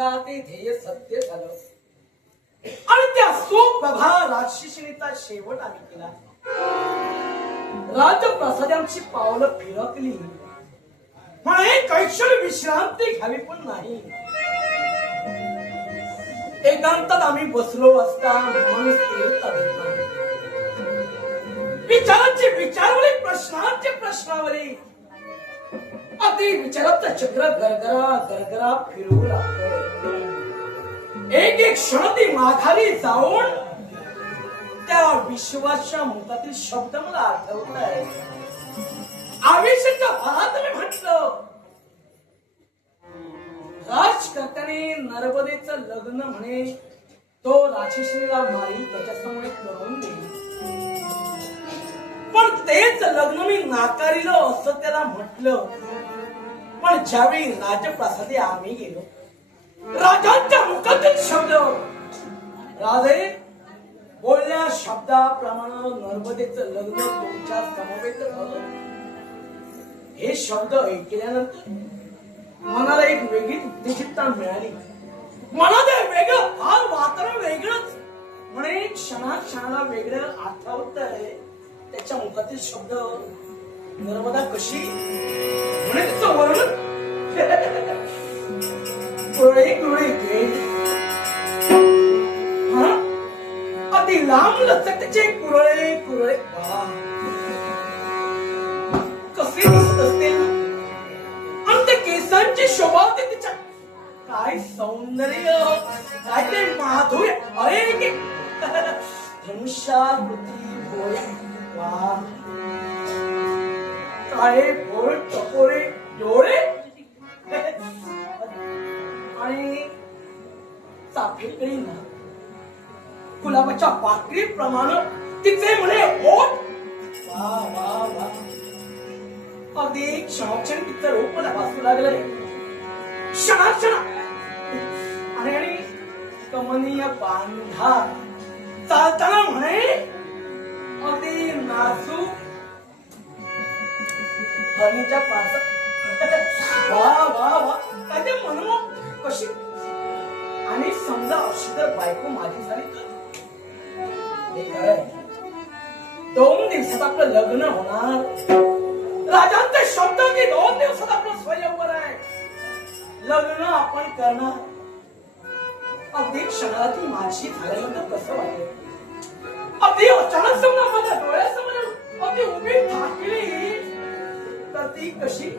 आपला ते ध्येय सत्य झालं आणि त्या सुप्रभा राजशिष्यनेचा शेवट आम्ही केला. राजप्रसादांची पावलं फिरकली म्हणे कैक्षण विश्रांती घ्यावी पण नाही. एकांतात आम्ही बसलो असता मन स्थिरता देत नाही. विचारांची विचारवली, प्रश्नांची प्रश्नावली, अति विचाराचं चक्र गरगरा गरगरा फिरू लागतो. एक एक क्षण ती माघारी जाऊन त्या विश्वाच्या मुखातील शब्द मला आठवत आहे. आवेशाच्या भरात मी म्हटलं, राजकर्त्याने नर्मदेचं लग्न म्हणे तो राजश्रीला मारी त्याच्यासमोर करून देईल, पण तेच लग्न मी नाकारिलं असं त्याला म्हटलं. पण ज्यावेळी राजप्रासादी आम्ही गेलो, राजांच्या मुखातील शब्द, राधे बोलल्या शब्दाप्रमाणे नर्मदेचं लग्न तुमच्या समवेत झालं. हे शब्द ऐकल्यानंतर मनाला एक वेगळी उत्तेजितता मिळाली. मनात वेगळं फार वातावरण वेगळंच म्हणे क्षणाला वेगळं आठवत आहे. त्याच्या मुखातील शब्द, नर्मदा कशी म्हणे तिचं वर्णन, कुरळे कुरळे गेली, अति लांब लचकचे कुरळे कुरळे, कसे दिसत असतील आणि ते केसांची शोभा होती तिच्या. काय सौंदर्य, काय ते माधुर्य, अरे धनुष्याकृती भोया, वा काळे भोळ टपोरे डोळे आणि चाफेकडी ना गुलाबाच्या पाकळी प्रमाण तिचे म्हणे ओठ, वा वा वा. अगदी क्षणोक्षण तिचं रूप मला वाचू लागलंय. क्षणाक्षण आणि कमनीय बांधा चालताना म्हणे अगदी नाजूक हरणीच्या पासात, वा वा वा. काय ते म्हणून कशी. आणि समजा अशी तर बायको माझी झाली तर 2 दिवसात आपलं लग्न होणार. राजांचे शब्द की 2 दिवसात आपलं स्वयंवर आहे, लग्न आपण करणार. अगदी क्षणाला ती माझी झाल्यानंतर कसं वाटेल. अगदी अचानक समजा माझ्या डोळ्यासमोर अगदी उभी ठाकली तर ती कशी.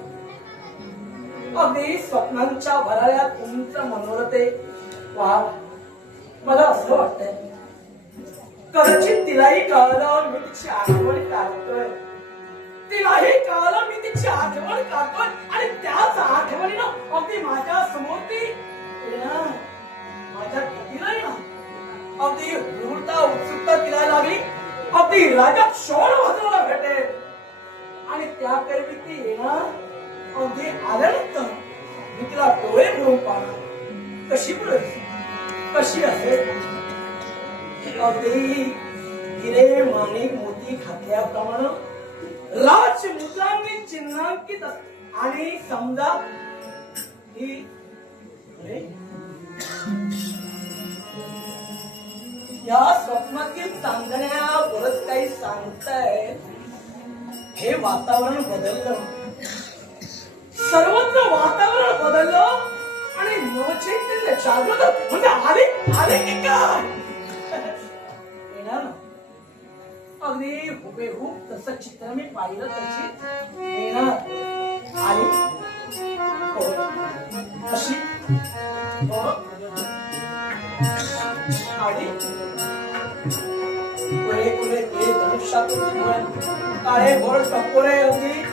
अगदी स्वप्नांच्या भराऱ्यात उंच मनोरथे. वा, मला असं वाटतंय कदाचित तिलाही कळलं मी तिची आठवण काढतोय, तिलाही कळलं मी तिची आठवण काढतोय आणि त्याच आठवणीनं अगदी माझ्या समोर ती येणार, माझ्या भीतीला येणार. अगदी दूरता उत्सुकता तिला लागली. अगदी राजा शोर वाजवायला भेटेल आणि त्याकरवी ती येणार. अगदी आल्यानंतर मी तिला डोळे भरून पाहणार. कशी पडेल, कशी असेल. अगदी हिरे माणिक मोती खात्याप्रमाणे राजमुद्रांनी चिन्हांकित आणि समजा ही या स्वप्नातील चांदण्या बरंच काही सांगताय. हे वातावरण बदललं, सर्वत्र वातावरण बदललं आणि नवचैतन्य जागृत म्हणजे आले की काय. अगदी हुबेहूब तसं चित्र मी पाहिलं तशी येणार आली. अशी आली पुढे पुढे ते धनुष्यातून काळे भोळ टपोरे अगदी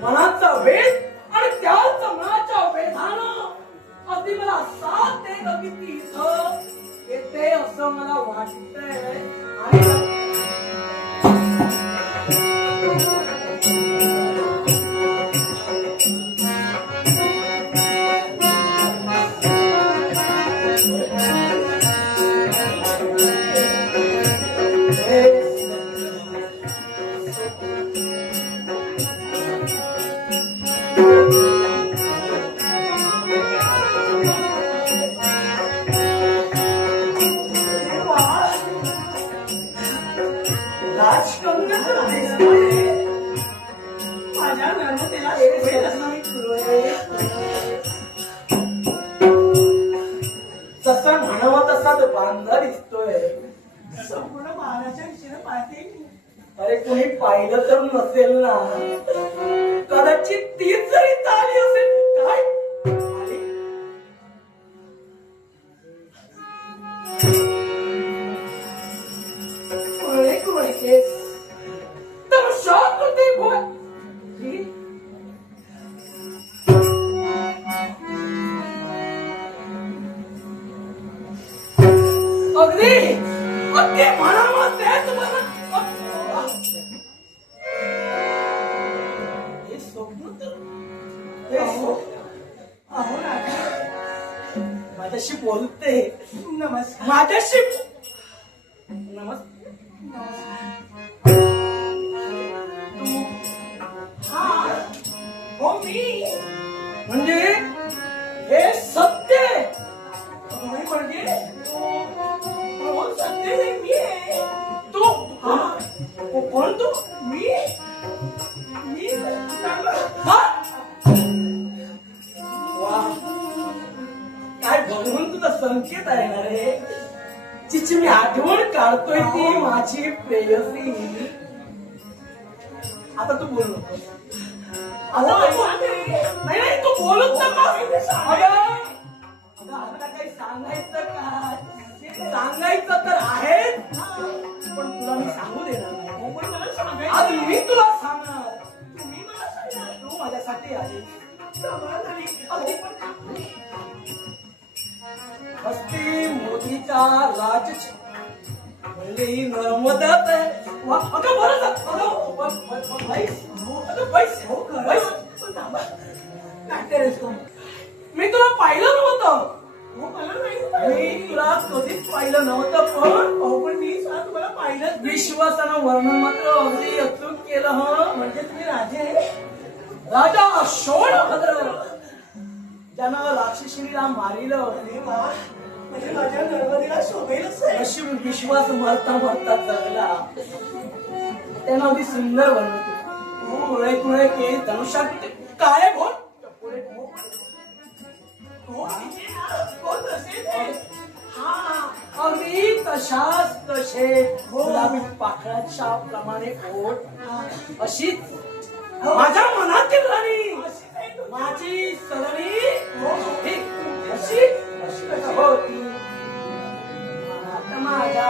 मनाचा वेध आणि त्याच मनाच्या वेधानं अगदी मला साथ देत अगदी ती इथं येते असं मला वाटतंय. आणि राजकन्या तर दिसतोय. माझ्या नर्मदेला शोभेल असा जसा म्हणावा तसा तो बांधा दिसतोय. संपूर्ण महाराच्या दिशेने पाहते. अरे कोणी पाहिलं तर नसेल ना, कदाचित तीच जरी चाली असेल. काय तर शॉक होते बोल. अगदी अगदी म्हणावं तेच मला. हे स्वप्न तर हे स्वप्न. अहो राजा माझ्याशी बोलते. नमस्कार. माझ्याशी नमस्कार. हो मी म्हणजे हे सत्य म्हणजे हो सत्य हे मी आहे. तू कोण तू? मी वा काय बनवून तुझा संकेत आहे ना रे. जिची मी आठवण काढतोय ती माझी प्रेयसी. आता तू बोल नको. नाही नाही तू बोलत आता काही सांगायचं का? सांगायचं तर आहे पण तुला मी सांगू देणार नाही. आज मी तुला सांगणार. तुम्ही मला सांगणार. तू माझ्यासाठी आली. हस्ती मोदीचा राज म्हणजे ही नर्मदात आहे. अगं बरं मी तुला पाहिलं नव्हतं. मी तुला कधीच पाहिलं नव्हतं. पण मी तुम्हाला पाहिलं. विश्वासानं वर्णन मात्र अगदी अचूक केलं. म्हणजे तुम्ही राजे राजा शोणभद्र ज्यानं राक्षसीला मारिलं. म्हणजे माझ्या नर्मदेला शोभेलच. अशी विश्वास मरता मरता जगला. त्यानं अगदी सुंदर बनवतो. डोळे कुळे केस धनुष्यात काय बोल. अगदी तशाच तसे गुलाबी पाखराच्या प्रमाणे पोट. अशीच माझ्या मनातील राणी माझी सदनी अशी होती. माझ्या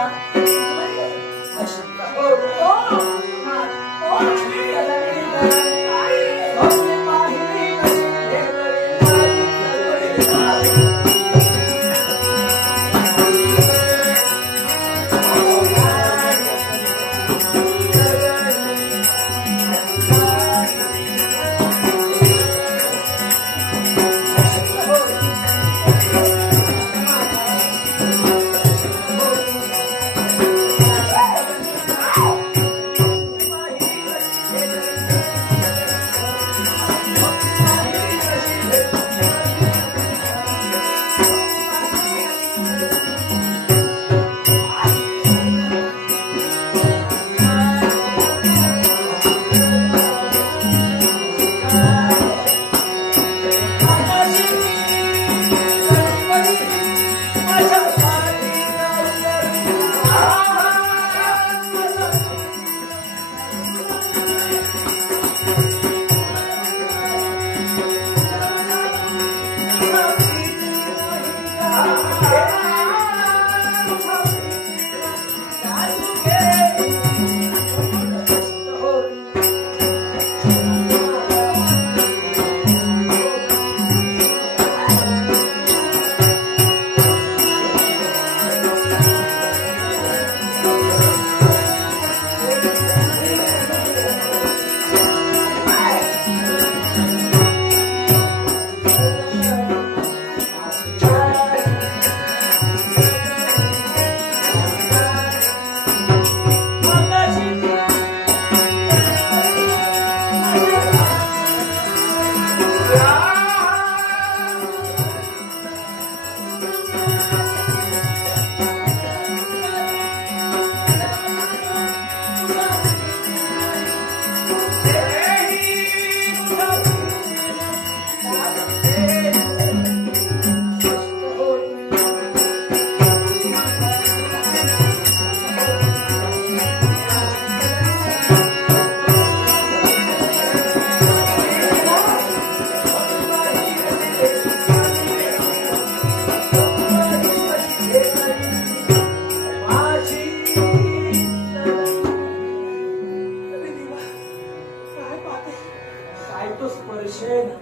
स्पर्श आहे ना,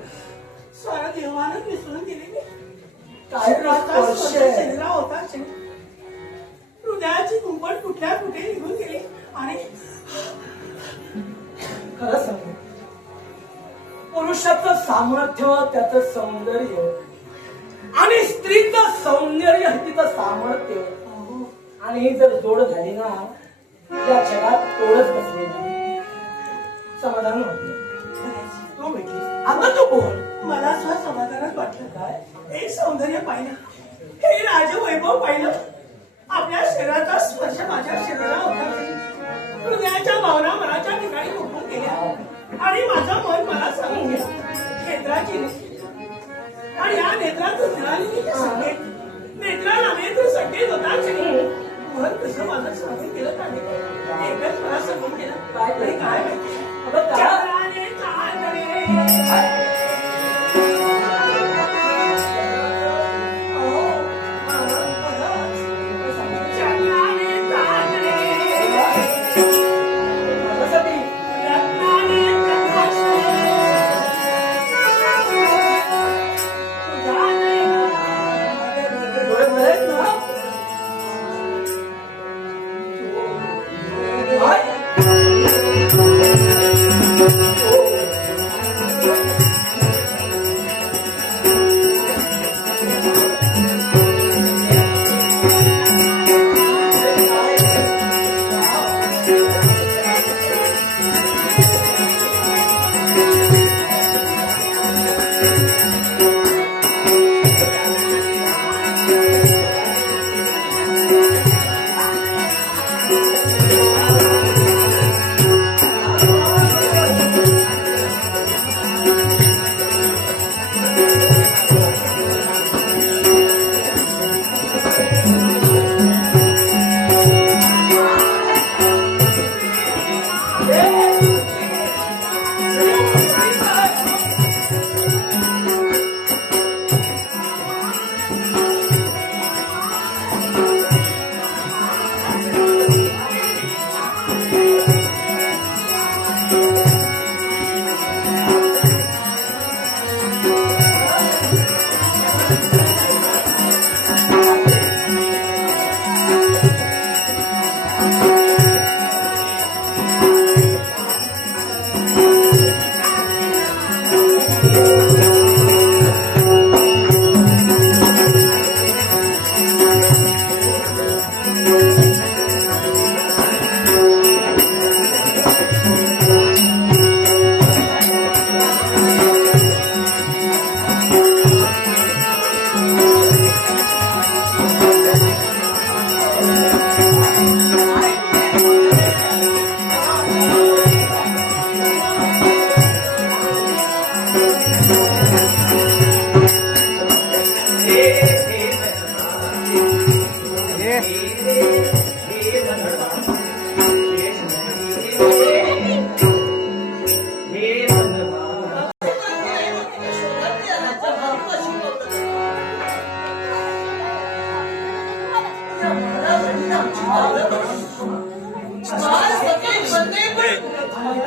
सारा देवानं मिसळून गेलेली काय स्पर्श आहे. शरीरा होता हृदयाची कुंपण कुठल्या कुठे निघून गेली आणि खरं सांगू, पुरुषाचं सामर्थ्य त्याचं सौंदर्य आणि स्त्रीचं सौंदर्य हे तिचं सामर्थ्य, आणि ही जर जोड झाली ना, या जगात तोडच बसली नाही. समाधान वाटलं तू म्हटली आता तू बोल. मला सुद्धा समाधानात वाटलं काय हे सौंदर्य पाहिलं, हे राजवैभव पाहिलं, आपल्या शरीराचा स्पर्श माझ्या शरीराला होता, हृदयाच्या भावना मनाच्या ठिकाणी उठून गेल्या आणि माझं मन मला सांगून गेलं नेत्राची आणि या नेत्रातून मिळालेली संकेत, नेत्राला नेत्र संकेत होता. मन कसं माझं सांगून गेलं का नाही, एकच मला सांगून गेलं काय माहिती चंद्राने चांदणे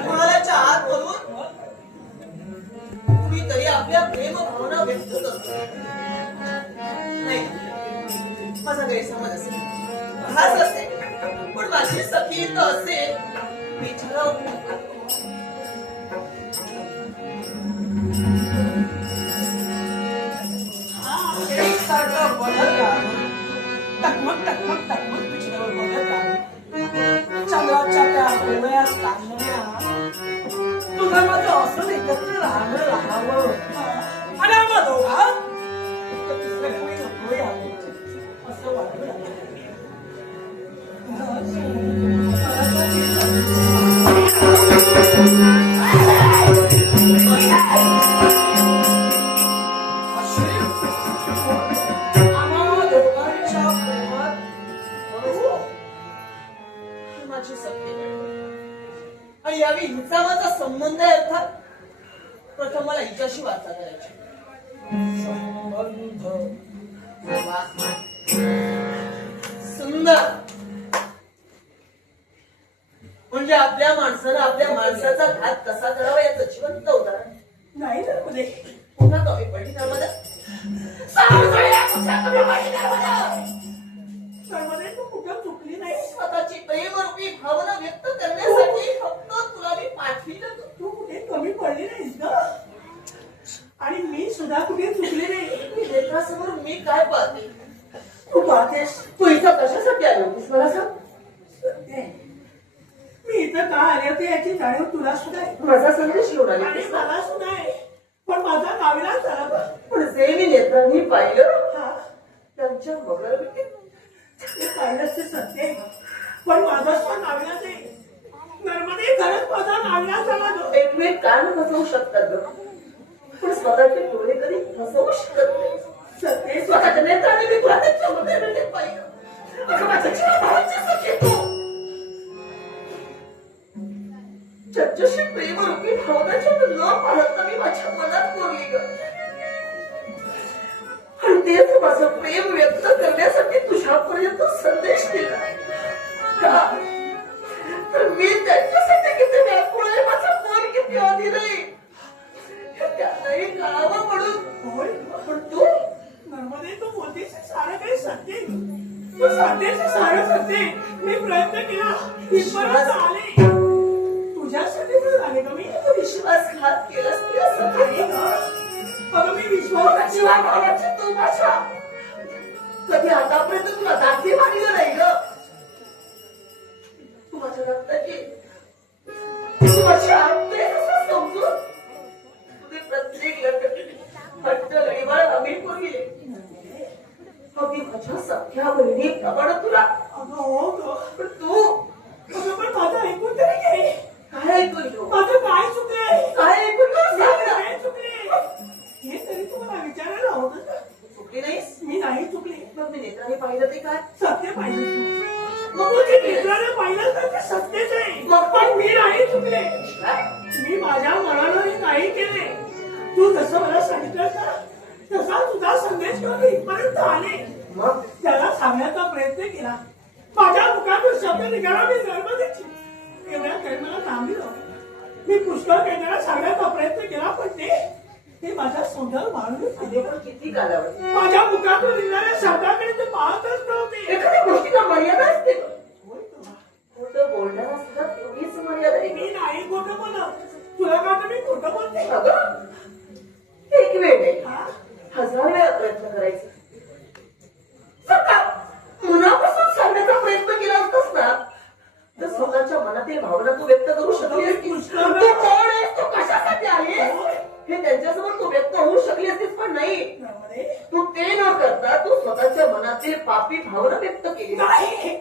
महालाच्या आत म्हणून कुणीतरी आपल्या प्रेम भावना व्यक्त करतो. नाही, माझा गैरसमज असेल, भास असेल, पण माझी सखी तर असेल. विचाराव सारखं बघत राहा, टकमक टकमक टकमक पिछल्यावर बघत राहा. चंद्राच्या त्या डोळ्या चांदण्या, तुझं माझं असं एकत्र राहावं आणि आम्हा दोघात तिसरं कोणी नको यावं असं वाटलं. आणि यावी हिचा माझा संबंध आहे. अर्थात प्रथम मला हिच्याशी वार्ता करायची. संबंध सुंदर म्हणजे आपल्या माणसाला आपल्या माणसाचा घात कसा करावा याचं जिवंत उदाहरण. नाही ना पडले. पुन्हा कमी पडली नर्मदा. सावधान, पुन्हा कमी पडली नर्मदा. नर्मदे तू कुठं चुकली नाही. स्वतःची प्रेमरूपी भावना व्यक्त करण्यासाठी फक्त तुला मी पाठविलं. तू कुठे कमी पडली नाहीस ग. आणि मी सुद्धा कुठे चुकले नाही. मी लेकरासमोर मी काय पाहते? तू पाहतेस. तू इथं कशासाठी आली होतीस मला सांग. मी इथं का आले होते याची जाणीव तुला सुद्धा आहे माझा संदेश घेऊन आली आणि होतीस. मला सुद्धा आहे. पण माझा नाविलाज झाला बा. पण जे मी नेत्रांनी पाहिलं हा, त्यांच्या मगर ते पाहिलंच ते सत्य आहे. पण माझा सुद्धा नाविलाज आहे. नर्मदे खरंच माझा नाविलाज झाला ग. एकमेक कान फसवू शकतात ग, पण स्वतःचे डोळे कधी फसवू शकत नाही. सत्य आहे. स्वतःच्या नेत्राने मी तुला त्यांच्या मगर पाहिलं. अगं माझ्या जीवाभावाची सखी तू. ज्याच्याशी प्रेमरूपी भावनाच्या न पाहता मी माझ्या मनात कोरली ग. आणि तेच माझं प्रेम व्यक्त करण्यासाठी तुझ्यापर्यंत संदेश दिला. का? तर मी त्यांच्यासाठी किती व्याकुळ आहे, माझं मन किती अधीर आहे हे त्यांनाही कळावं म्हणून. होय. पण तू नर्मदे तू बोलतेस ते सारं काही सत्य आहे. तू सांगतेस ते सारं सत्य आहे. मी प्रयत्न केला इथपर्यंत आले. तुझ्यासाठी पण आले का मी. विश्वासघात केलास तू असं नाही काही ग. अगं मी विश्वास जीवाभावाची तू माझ्या कधी आतापर्यंत तुला दाखी मानलं नाही ग. तू माझ्या रक्ताची, तू माझ्या आत्मेस असं समजून तुझे प्रत्येक हट्ट लढीवाळ आम्ही पुरविले. अगदी माझ्या सख्या बहिणी प्रमाणे तुला. अगं हो ग. पण तू अगं पण माझं ऐकून तरी घे. काय ऐकून घेऊ? माझं काय चुकलंय. काय ऐकून घेऊ सांग ना. काय चुकले हे तरी तुम्हाला विचारायला होतं का. चुकली नाहीस. मी नाही चुकले. मग मी नेत्राने पाहिलं ते काय? सत्य पाहिलं तू. मग तुझे नेत्राने पाहिलं तर ते सत्यच आहे. मग पण मी नाही चुकले. काय? मी माझ्या मनानं हे नाही केले. तू जसं मला सांगितलं ना तसा तुझा संदेश घेऊन इथपर्यंत आले. मग त्याला सांगण्याचा प्रयत्न केला. माझ्या मुखातून शब्द निघाला मी नर्मदेची. एवढ्या काही मला थांबलं. मी पुष्कळ काही त्याला सांगण्याचा प्रयत्न केला पण ते माझा सौंदर्य वाढून तुझे पण किती कालावधी. माझ्या मुखातून निघणाऱ्या शब्दाकडे ते पाहतच नव्हते. एखाद्या गोष्टीला मर्यादा असते का? होय तुला. खोटं बोलण्याला सुद्धा तेवढीच मर्यादा आहे. मी नाही खोटं बोलत. तुला का तर मी खोटं बोलते. अगं, एक वेळ नाही, हा? 1000 वेळा प्रयत्न करायचा. स्वतः मनापासून सांगण्याचा प्रयत्न केला असतास ना तर स्वतःच्या मनातील भावना तू व्यक्त करू शकली असतीस. तू कोण आहेस, तू कशासाठी आहेस हे त्यांच्यासमोर तू व्यक्त होऊ शकली असतीस. पण नाही, नर्मदे, तू ते न करता तू स्वतःच्या मनातील पापी भावना व्यक्त केली. नाही.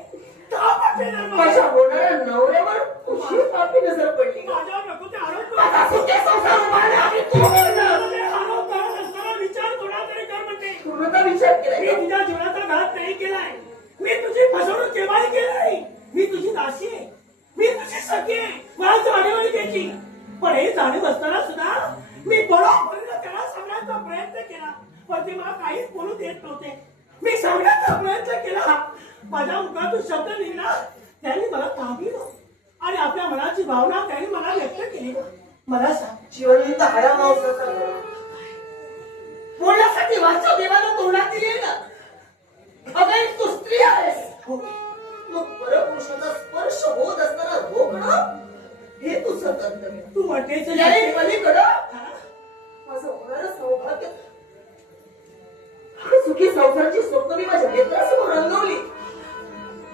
का पाहिजे नर्मदे? माझ्या होणाऱ्या नवऱ्यावर तुझी पापी नजर पडली. माझ्यावर नको ते आरोप करू. आता सुखे संसार उभारले आणि तू बोलणार. नर्मदे, आरोप करत असताना विचार थोडा तरी कर म्हणते. पूर्णतः विचार केलाय मी का? तुझ्या जीवनाचा घात नाही केलाय. मी तुझी फसवणूक केव्हाही केली नाही. मी तुझी दासी आहे. मी तुझी सखी आहे. मला जाणीव आहे त्याची. पण हे जाणीव असताना सुद्धा मी बरोबरीनं त्याला सांगण्याचा प्रयत्न केला. पण ते मला काहीच बोलू देत नव्हते. मी सांगण्याचा प्रयत्न केला. माझ्या मुखातून शब्द निघला. त्यांनी मला थांबविलं आणि आपल्या मनाची भावना त्यांनी मला व्यक्त केली. मला सांग, जिवंत हाडा मावसाचा बोलण्यासाठी वाचा देवाला तोंडात दिली ना. अगं एक तू स्त्री आहेस. हो, मग परपुरुषाचा स्पर्श होत असताना रोखणं हे तुझं कर्तव्य. तू म्हणतेस याने पलीकडं हा? माझं होणारं सौभाग्य सुखी संसाराची स्वप्न मी माझ्या नेत्रासमोर रंगवली.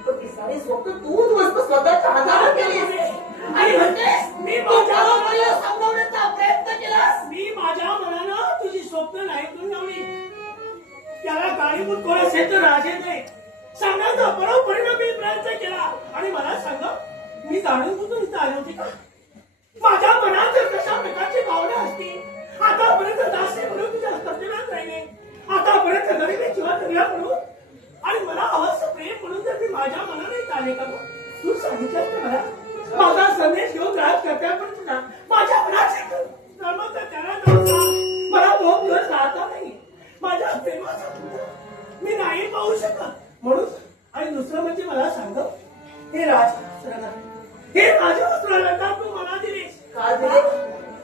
पण ती सारी स्वप्न तू मस्त स्वतःच्या हाताने केलीस आणि म्हणतेस मी तू माझ्या बरोबरीला संपवण्याचा प्रयत्न केलास. मी माझ्या मनानं तुझी स्वप्न नाही करून लावली. त्याला गाडीभूत कोण असेल तर राजेंद्र सांगायचा बरोबरीनं मी प्रयत्न केला. आणि मला सांगा, मी जाणून बुजून इथं आले होते का? माझ्या मनात जर कशा प्रकारची भावना असती, आतापर्यंत दासी म्हणून तुझ्या कर्तव्यात राहिले, आतापर्यंत गरीबी जीवन जगला म्हणून, आणि मला अवश्य प्रेम म्हणून जर मी माझ्या मनाने इथं आले का? तू सांगितलंस ना मला माझा संदेश घेऊन राज कर्त्यापर्यंत तुला माझ्या मनाची त्याला नव्हता. मला 2 दिवस राहता नाही. माझ्या प्रेमाचा तुझा मी नाही पाहू शकत म्हणून. आणि दुसरं म्हणजे मला सांग, हे राजवस्त्राला, हे राजवस्त्राला का तू मला दिलीस? का दिले?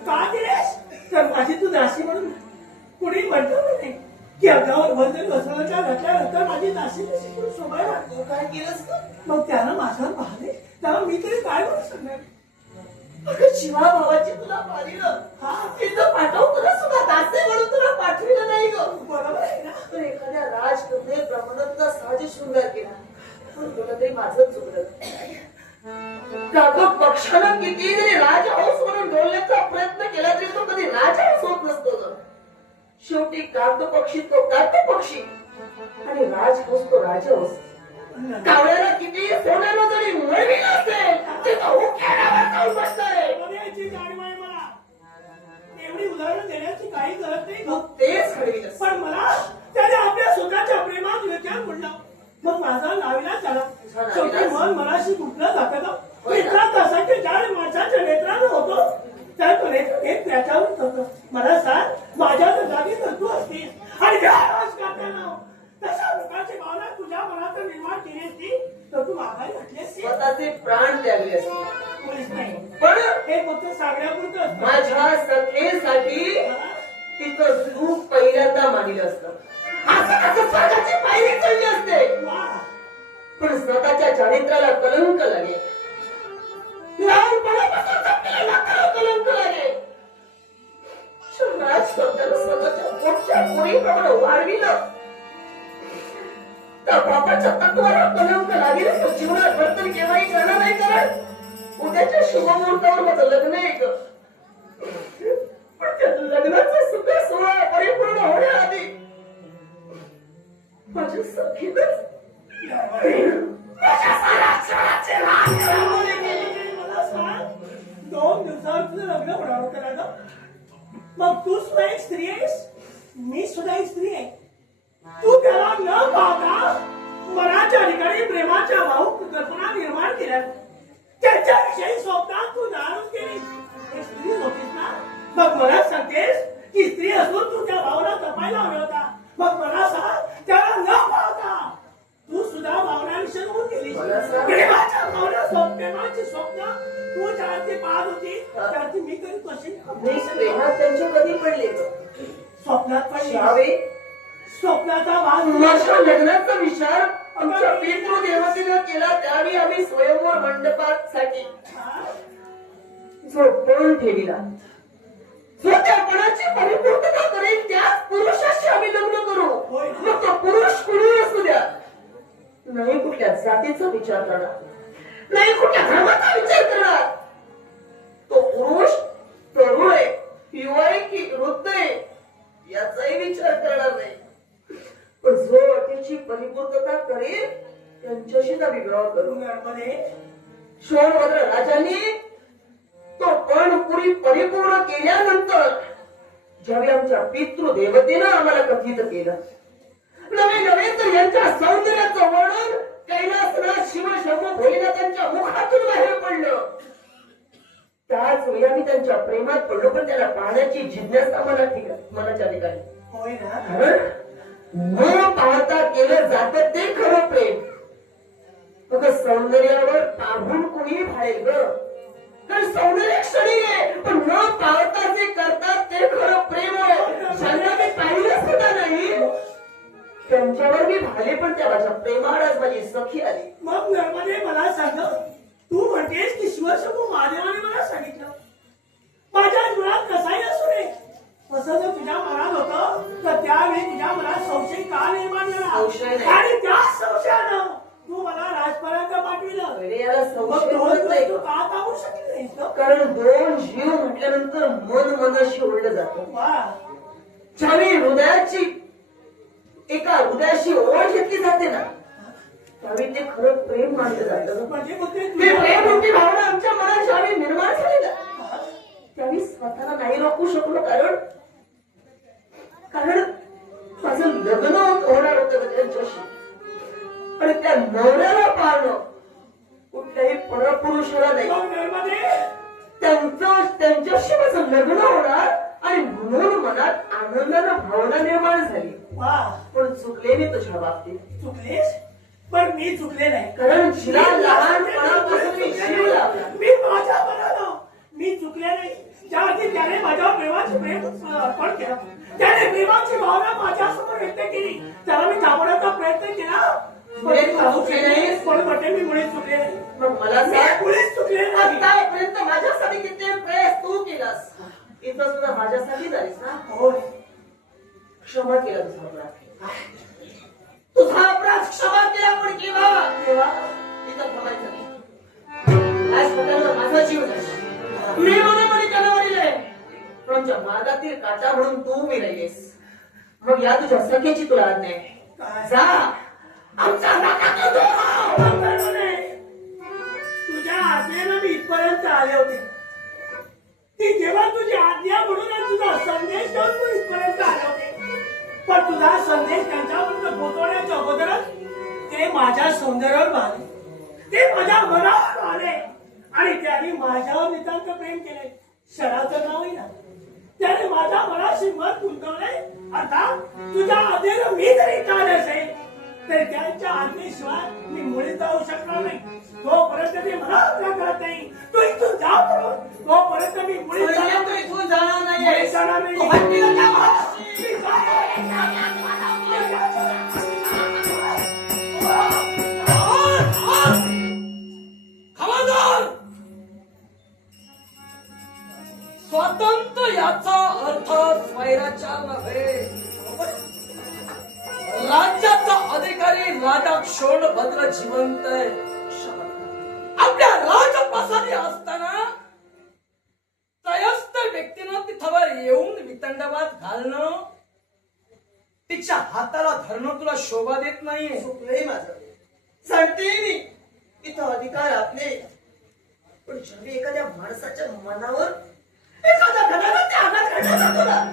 का दिलेस? तर माझी तू तू दासी म्हणून कुणी म्हणतो नाही की अंगावर वजन घसरण्याच्या घातल्यानंतर माझी दासी कशी करून सोबायला तू काय केलंस का? मग त्यानं माझ्यावर पाहिले तेव्हा मी तरी काय करू शकणार अगं शिवा भावाची तुला पाहिलं हा तिथं पाठव तुला सुद्धा दासे म्हणून तुला पाठविलं नाही ग. बरोबर आहे ना तर एखाद्या राजकन्ये प्रमाणात तुला सहज शृंगार केला पण तुला तरी माझं चुकलं. कागद पक्षानं किती जरी राजहंस म्हणून डोलण्याचा प्रयत्न केला तरी तो कधी राजहंस होत नसतो ग. शेवटी कागद पक्षी तो कागद पक्षी आणि राजहंस तो राजहंस. कावळ्याला किती सोन्यानं जरी मिळविलं असेल ते तो उखाण्यावर जाऊन बसणार आहे. याची जाणीव आहे मला एवढी उदाहरणं देण्याची काही गरज नाही मग तेच घडविलं. पण मला त्याने आपल्या स्वतःच्या प्रेमात व्यत्यय पडला मग माझा नाविलाज झाला. शेवटी मन मनाशी कुठलं जातं का इतका तासाचे ज्या माणसाच्या नेत्रानं होतो त्या तो नेत्र घेत त्याच्यावर होतं. मला सांग माझ्या जर जागी तर तू असतीस आणि त्या राजकारण्यानं तशा लोकांची भावना तुझ्या मनात निर्माण केली असती तर तू माघारी घातली असती. स्वतःचे प्राण त्यागले असते पोलीस नाही पण हे फक्त सांगण्यापुरतं असतं. माझ्या सखेसाठी तिथं तू पहिल्यांदा मानलं असतं. असं कसं स्वतःची पायरी चढली असते वा पण स्वतःच्या चारित्र्याला कलंक लागे. लहानपणापासून जपलेला कलंक लागे. राज स्वतःला स्वतःच्या पोटच्या पोळीप्रमाणे वाढविलं त्या बापाच्या तत्वाला कलंक लागेल तर जीवनात वर्तन केव्हाही करणार नाही. कारण उद्याच्या शुभमुहूर्तावर माझं लग्न आहे ग. पण त्या लग्नाचा सुख सोहळा परिपूर्ण होण्याआधी माझ्या सखीनंच माझ्या साऱ्या जीवनाचे राग केले. मला सांग 2 दिवसावर तुझं लग्न होणार होतं ना ग? मग तू सुद्धा एक स्त्री आहेस मी सुद्धा एक स्त्री आहे. तू त्याला न पाहता मनाच्या ठिकाणी प्रेमाच्या भावूक कल्पना निर्माण केल्या त्याच्याविषयी स्वप्नात तू जाणून केलीस. एक स्त्री होतीस ना मग मला सांगतेस की स्त्री असून तू त्या भावना जपायला हवा होता. मग मला सांग त्याला न पाहता तू सुद्धा भावनाविषयी होऊन गेलीस. मला सांग. प्रेमाच्या भावना प्रेमाची स्वप्न तू ज्याची पाहत होती त्याची मी कधी कशी मी प्रेमात त्यांच्या कधी पडले ग? स्वप्नात पण शावे स्वप्नाचा वाद माझ्या लग्नाचा विचार आमच्या पितृदेवतेनं केला त्यावेळी आम्ही स्वयंवर मंडपासाठी जो पण ठेविला जो त्या पणाची परिपूर्तता करेल त्याच पुरुषाशी आम्ही लग्न करू. मग तो पुरुष कुणी असू द्या. नाही कुठल्या जातीचा विचार करणार नाही कुठल्या धर्माचा विचार करणार. तो पुरुष तरुण आहे युवा आहे की वृद्ध आहे याचाही विचार करणार नाही. पण जो अटीची परिपूर्तता करेल त्यांच्याशीच आम्ही विवाह करू. शोणभद्र राजांनी तो पण पुरी परिपूर्ण केल्यानंतर ज्यावेळी आमच्या पितृदेवतेनं आम्हाला कथित केलं नवे नवे तर यांच्या सौंदर्याचं वर्णन कैलासनाथ शिव शंभू भोलेनाथांच्या मुखातून बाहेर पडलं. त्याच वेळी आम्ही त्यांच्या प्रेमात पडलो पण त्याला पाहण्याची जिज्ञासा मनाच्या ठिकाणी. होय ना कारण न पाहता केलं जातं ते खरं प्रेम. मग सौंदर्यावर पाहून कुणी भाळेल ग? कारण सौंदर्य क्षणी आहे पण न पाहता जे करतात ते खरं प्रेम आहे. ज्यांना मी पाहिलं सुद्धा नाही त्यांच्यावर मी भाले पण त्या माझ्या प्रेमालाच माझी सखी आली. मग नर्मदे मला सांग तू म्हणतेस की शिवशंभू महादेवाने मला सांगितलं माझ्या जीवनात कसाही असू नये असं जर तुझ्या मनात होतं तर त्यावेळी तुझ्या मनात संशय का निर्माण संशय झाला नाही. आणि त्या संशयानं तू मला राजपर्यंत पाठविलं. अरे याला मग संशय दोन होत नाही. दिवस तू का थांबू शकली नाहीस ग? कारण दोन जीव म्हटल्यानंतर मन मनाशी ओढलं जातं. वा ज्यावेळी हृदयाची एका हृदयाशी ओढ घेतली जाते ना त्यावेळी ते खरं प्रेम मानलं जातं. म्हणजे मग ते ते तुझ्या- प्रेम होती भावना आमच्या मनात ज्यावेळी निर्माण झाली ना त्यावेळी स्वतःला नाही रोखू शकलो. कारण माझं लग्न होणार होतं त्यांच्याशी आणि त्या नवऱ्याला पाहणं कुठल्याही परपुरुषाला नाही. मग नर्मदे त्यांच्याशी माझं लग्न होणार आणि म्हणून मनात आनंदानं भावना निर्माण झाली. वा पण चुकले मी तुझ्या बाबतीत. चुकलीस पण मी चुकले नाही. कारण जिला लहानपणापासून मी जीव लावला मी माझ्या मनानं मी चुकले नाही. ज्या अर्थी त्याने माझ्यावर प्रेमाचे प्रेम अर्पण केलं, त्याने प्रेमाची भावना माझ्यासमोर व्यक्त केली, त्याला मी थांबवण्याचा प्रयत्न केला. मुळे तू चुकले नाहीस. पण म्हटले मी मुळीच चुकले नाही. मग मला मी सांग, मुळीच चुकले नाही. आतापर्यंत माझ्यासाठी किती प्रयत्न तू केलास, इथं सुद्धा माझ्यासाठी झालीस ना. होय, क्षमा केला तुझा अपराध, तुझा अपराध क्षमा केला. पण केव्हा तेव्हा इथं थांबायचं नाही. आज स्वतःवर माझा जीव जाईल, मी मनामध्ये कणावरील तुमच्या मार्गातील काटा म्हणून तू उभी राहिलीस. मग या तुझ्या सखेची तुला आज्ञा आहे, जा आमच्या नाकात तुझ्या आज्ञेनं मी इथपर्यंत आले होते. ती जेव्हा तुझी आज्ञा म्हणून आणि तुझा संदेश घेऊन तू इथपर्यंत आले होते. पण तुझा संदेश त्यांच्यापर्यंत पोहोचवण्याच्या अगोदरच ते माझ्या सौंदर्यावर आले, ते माझ्या मनावर आले आणि त्यांनी माझ्यावर नितांत प्रेम केले. शराचं नावही ना, त्याने माझ्या मनाशी मत गुंतवले. अर्थात तुझ्या आज्ञेनं मी जरी काल असेल तर त्यांच्या आज्ञेशिवाय मी मुळीच जाऊ शकणार नाही. तोपर्यंत मी मला करत नाही. तू इथून जा म्हणून तोपर्यंत मी मुळीच इथून जाणार मुळीच नाही. जाणार नाही. तू हट्टीला का म्हणा? मी खबरदार! स्वातंत्र्य याचा अर्थ स्वैराचार नव्हे. राज्याचा अधिकारी राजा क्षोणभद्र जिवंत आहे. आपल्या राजप्रसादी असताना तयस्थ व्यक्तीनं तिथवर येऊन वितंडवाद घालणं, तिच्या हाताला धरणं तुला शोभा देत नाहीये. चुकलंय माझं, सांगते मी. इथं अधिकार आपले, पण ज्यावेळी एखाद्या माणसाच्या मनावर एखादा घडाचा आघात घडला जातो ना,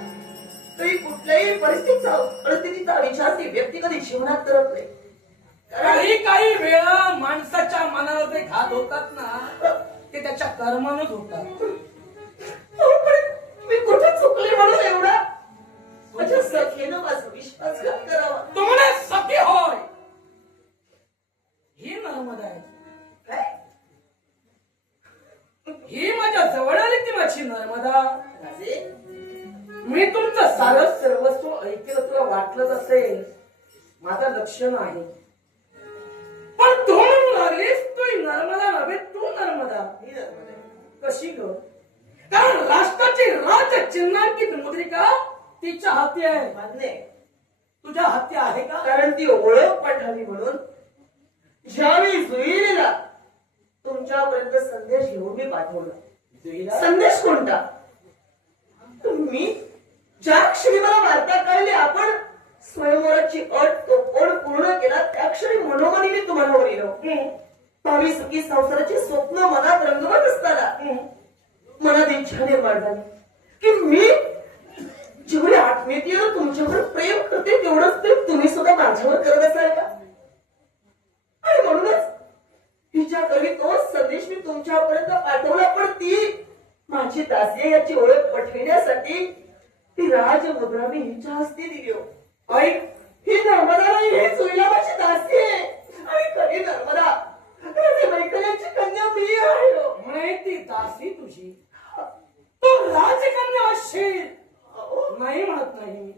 तरी कुठल्याही परिस्थितीचा विचार ती व्यक्ती कधी जीवनात करत नाही. काही वेळा माणसाच्या मनावर जे घात होतात ना, ते त्याच्या कर्मानच होतात. मी कुठे चुकले म्हणून एवढा माझ्या सखेनं माझा विश्वासघात करावा. तुम्हाला सखी होय, ही नर्मदा आहे. काय? ही माझ्या जवळ आली ती माझी नर्मदा. राजे, मी तुमचं सारं सर्वस्व ऐकलं, तुला वाटलंच असेल माझा लक्ष नाही. पण तू म्हणू लागलीस तू नर्मदा नव्हे, तू नर्मदा. ही नर्मदा आहे. कशी ग? कारण राष्ट्राची राज चिन्हांकित मुद्रिका तिच्या हाती आहे. मान्य आहे. तुझ्या हाती आहे का? कारण ती ओळख पठावी म्हणून ज्यावेळी जुईला तुमच्यापर्यंत संदेश घेऊन मी पाठवला. संदेश कोणता? तुम्ही ज्या क्षणी मला वार्ता कळली आपण स्वयंवराची अट पूर्ण केला, त्या क्षणी मनोमनी मी तुम्हाला वरिलो. भावी सुखी संसाराची स्वप्न मनात रंगवत असताना मनात इच्छा निर्माण झाली की मी जेवढे आत्मीयतेनं तुमच्यावर प्रेम करते तेवढंच प्रेम तुम्ही सुद्धा माझ्यावर करत असाल का? आणि म्हणूनच तिच्याकरवी तोच संदेश मी तुमच्यापर्यंत पाठवला. पण ती माझी दासी याची ओळख पटविण्यासाठी ती राजमुद्रा मी हिच्या हस्ते दिली. ऐक, ही नर्मदा नाही, ही सुईला माझी दासी आहे. आणि खरी नर्मदा मैकल्याची कन्या मी आहे. म्हणे ती दासी तुझी, तू राजकन्या असेल नाही म्हणत नाही,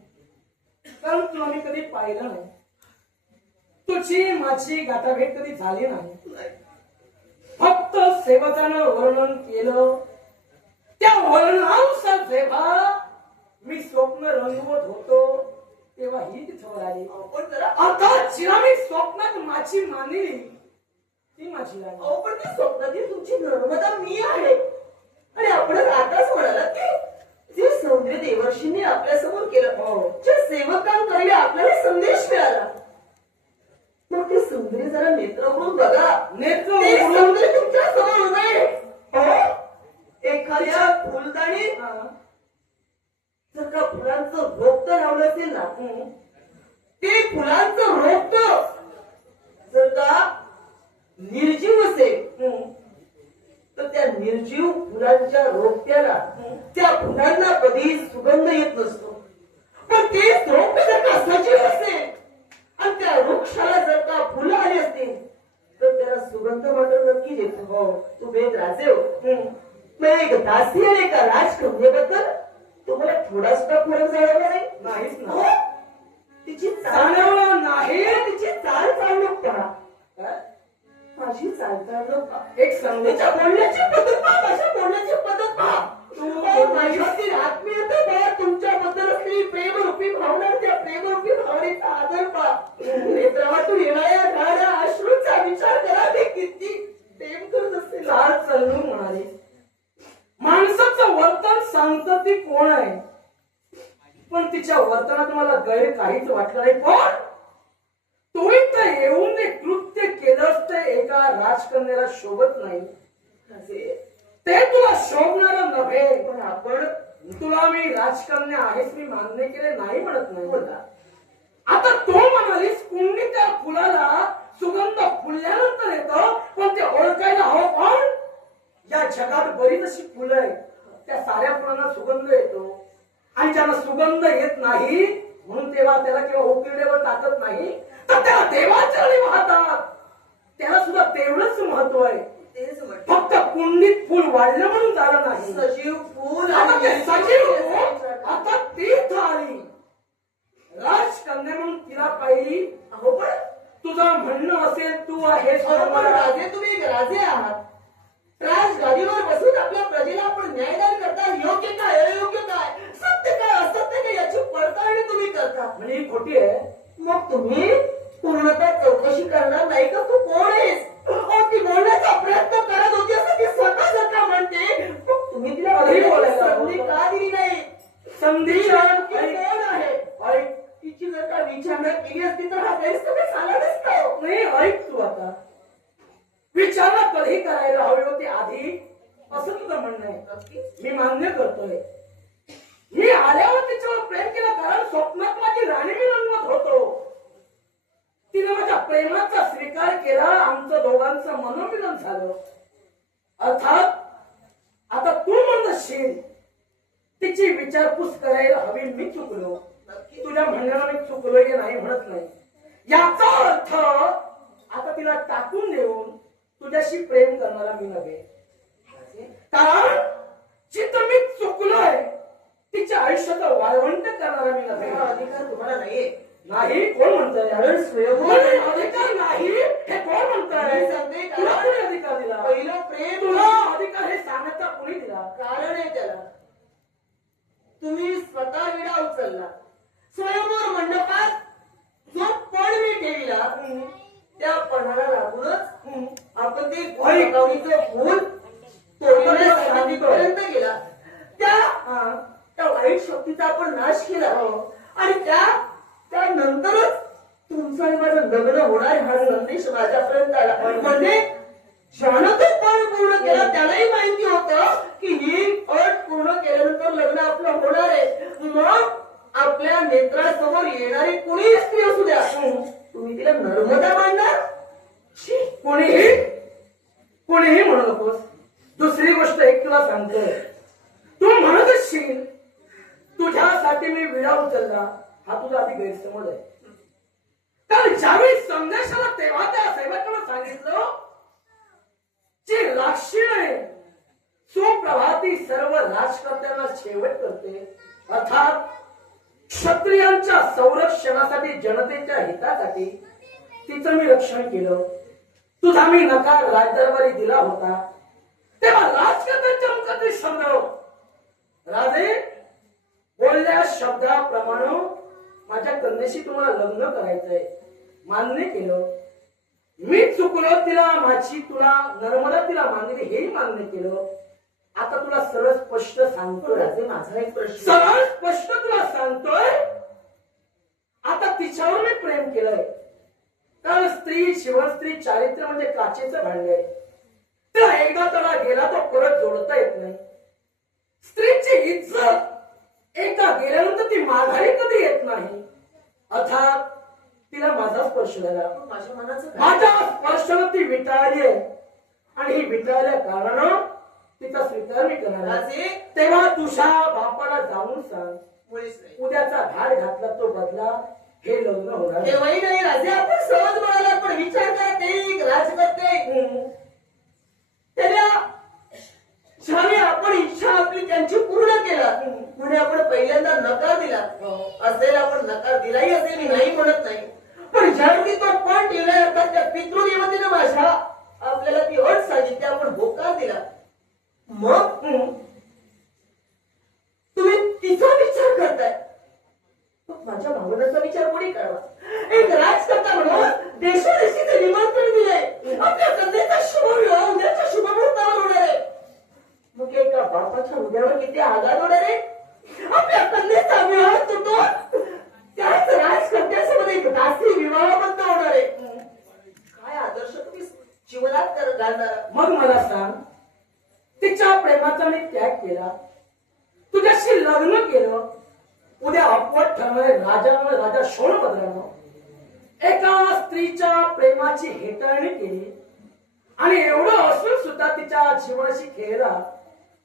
कारण तुला मी कधी पाहिलं नाही. तुझी माझी गाठाभेट कधी झाली नाही. फक्त सेवकानं वर्णन केलं, त्या वर्णनानुसार जेव्हा मी स्वप्न रंगवत होतो तेव्हा ही तिथवर आली. अर्थात जिला मी स्वप्नात माझी मानली ती माझी राणी. पण ती स्वप्नातील तुमची नर्मदा मी आहे. आणि आपण आताच म्हणाला की जे सौंदर्य देवर्षींनी आपल्या समोर केलं, ज्या सेवकांकरवी आपल्याला संदेश मिळाला, मग ते सौंदर्य जरा नेत्र उघडून बघा. नेत्र ते उघडून सौंदर्य तुमच्या समोर उभे. एखाद्या फुलदाणी जर का फुलांचं रोपटं लावलं असेल ना, ते फुलांचं रोपटं जर का निर्जीव असेल तर त्या निर्जीव फुलांच्या रोपट्याला, त्या फुलांना कधी सुगंध येत नसतो. पण तेच रोपटे जर का सजीव असेल आणि त्या वृक्षाला जर का फुलं आली असतील तर त्याला सुगंध मात्र नक्की येतो. तू वेद राजे हो, मग एक दासी आणि एका राजकन्येबद्दल तुम्हाला थोडा सुद्धा फरक जाणवला नाही? नाहीच ना. हो? तिची चाल जाणवलं नाही. तिची चाल चालूक पहा. काय? माझी चाल चालूक पहा. एक संदेश तिच्या बोलण्याची पद्धत पहा, माझ्या बोलण्याची पद्धत पहा. माझ्यातील आत्मीयता पहा, तुमच्याबद्दल असलेली प्रेमरूपी भावना, त्या प्रेमरूपी भावनेचा आदर पहा. नेत्रातून येणाऱ्या धारा अश्रूचा विचार करा, ते किती प्रेम करत असेल. चाल चालू म्हणाली. माणसाचं वर्तन सांगतं ती कोण आहे, पण तिच्या वर्तनात मला गैर काहीच वाटलं नाही. पण तू इथं येऊन ते कृत्य केलंस ते एका राजकन्याला शोभत नाही. ते तुला शोभणार नव्हे. पण आपण तुला मी राजकन्या आहेस मी मान्य केले नाही म्हणत नाही बोला. आता तू म्हणालीस कुंडी त्या फुलाला सुगंध फुलल्यानंतर येतो, पण ते ओळखायला हवं. पण या जगात बरीच अशी फुलं आहेत, त्या साऱ्या फुलांना सुगंध येतो. आणि ज्यांना सुगंध येत नाही म्हणून तेव्हा त्याला किंवा उकिरड्यावर टाकत नाही, तर त्याला देवाचरणी वाहतात. त्याला सुद्धा तेवढंच महत्व आहे. तेच म्हटलं, फक्त कुंडीत फुल वाढलं म्हणून झालं नाही. सजीव फूल आता ते आणि सजीव फूल, आता ती आली राजकन्या म्हणून तिला पाहिली. अहो पण तुझं म्हणणं असेल तू आहेस अहो, पण बरोबर. राजे तुम्ही एक राजे आहात. राजगादीवर बसून आपल्या प्रजेला आपण न्यायदान करता. योग्य काय अयोग्य काय, सत्य काय असत्य काय याची पडताळणी तुम्ही करता. म्हणजे ही खोटी आहे. मग तुम्ही पूर्णतः चौकशी करणार नाही का? तू कोण आहेस? अहो, ती बोलण्याचा प्रयत्न करत होती असं ती स्वतः म्हणते. मग तुम्ही तिला कधी बोलायला संधी का दिली नाही? संधी ती कोण आहे? ऐक. तिची जर का विचारणा केली असती तर हा गैरसमज झाला नसता. नाही ऐक तू आता. विचारणा कधी करायला हवी होती आधी, असं तुझं म्हणणं आहे. मी मान्य करतोय. मी आल्यावर तिच्यावर प्रेम केलं कारण स्वप्नात माझी राणी मी रंगवत होतो. तिने माझ्या प्रेमाचा स्वीकार केला. आमचं दोघांचं मनोमिलन झालं. अर्थात आता तू म्हणशील तिची विचारपूस करायला हवी. मी चुकलो. तुझ्या म्हणण्याला मी चुकलोय की नाही म्हणत नाही. याचा अर्थ आता तिला टाकून देऊन तुझ्याशी प्रेम करणारा मी नव्हे. कारण जिथं मी चुकलोय तिच्या आयुष्याचा वाळवंट करणारा मी नव्हे. हा अधिकार तुम्हाला नाहीये. नाही कोण म्हणतंय? कारण स्वयंभू अधिकार नाही हे कोण म्हणतंय? मी सांगते तुला कारण कोणी अधिकार दिला? पहिलं प्रेम तुला अधिकार हे सांगण्याचा कोणी दिला? कारण आहे त्याला. तुम्ही स्वतः विडा उचलला. स्वयंवर मंडपात जो पण मी ठेवला त्या पणाला लागूनच आपण ते गोदावरीचं फूल तोडण्यापर्यंत गेला. त्या वाईट शक्तीचा आपण नाश केला. आणि त्यानंतरच तुमचं आणि माझं लग्न होणार हा संदेश माझ्यापर्यंत आला. म्हणजे ज्यानं तो पण पूर्ण केला त्यालाही माहिती होतं की ही अट पूर्ण केल्यानंतर लग्न आपलं होणार आहे. मग आपल्या नेत्रासमोर येणारी कुणी स्त्री असू द्या, तुम्ही तिला नर्मदा मानणार? कोणीही म्हणू नकोस. दुसरी गोष्ट एक तुला सांगतोय. तू म्हणत असशील तुझ्यासाठी मी विडा उचलला. हा तुझा आधी गैरसमज आहे. कारण ज्यावेळी संदेशाला तेव्हा त्या सेवकाला सांगितलं जी राक्षीण सुप्रभाती सर्व राजकर्त्यांना शेवट करते, अर्थात क्षत्रियांच्या संरक्षणासाठी जनतेच्या हितासाठी तिचं मी रक्षण केलं. तुझा मी नकार राजदरबारी दिला होता. तेव्हा राजकर्त्यांच्या मुखातील शब्द राजे बोलल्या शब्दाप्रमाणे माझ्या कन्येशी तुम्हाला लग्न करायचंय. मान्य केलं. मी चुकलो. तिला माझी तुला नर्मदा तिला मानली हेही मान्य केलं. आता तुला सरळ स्पष्ट सांगतो राजे. माझा एक प्रश्न सरळ स्पष्ट तुला सांगतोय. आता तिच्यावर मी प्रेम केलंय. कारण स्त्री शिवस्त्री चारित्र्य म्हणजे काचेचं भांड आहे. तिला एकदा तडा गेला तो परत जोडता येत नाही. स्त्रीची इज्जत एकदा गेल्यानंतर ती माघारी कधी येत नाही. अर्थात तिला माझा स्पर्श झाला. माझ्या मनाचं काय? माझ्या स्पर्शानं ती विटाळली आहे. आणि ही विटाळल्या कारणानं तिचा स्वीकार मी करणार आहे. राजे तेव्हा तुझ्या बापाला जाऊन सांग मुळीच नाही. उद्याचा घाट घातला तो बदला हे लग्न होणार. केव्हाही नाही राजे. आपण सहज म्हणाला पण विचार करा. ते एक राजकर्ते त्याला ज्याने आपण इच्छा आपली त्यांची पूर्ण केला म्हणे आपण पहिल्यांदा नकार दिला असेल, आपण नकार दिलाही असेल, मी नाही म्हणत नाही, पण ज्यावेळी तो पण ठेवलाय अर्थात त्या पितृदेवतेनं माझ्या आपल्याला ती अट सांगितली, आपण होकार दिला, मग तुम्ही तिचा विचार करताय, मग माझ्या भावनाचा विचार कोणी करावा? एक राजकर्ता म्हणून देशोदेशीचे निमंत्रण दिले, आपल्या कन्येचा शुभविवाह उद्याच्या शुभमुहूर्तावर होणार आहे, मग एका बापाच्या हृदयावर किती आघात होणार आहे? आपल्या कन्येचा विवाह तुटून त्याच राजकर्त्यासोबत एक दासी विवाहबद्ध होणार आहे. काय आदर्श तुम्ही जीवनात घालणार? मग मला सांग, तिच्या प्रेमाचा मी त्याग केला, तुझ्याशी लग्न केलं, उद्या अपवाद ठरणारे राजा शोणभद्रानं एका स्त्रीच्या प्रेमाची हेटाळणी केली आणि एवढं असून सुद्धा तिच्या जीवनाशी खेळला,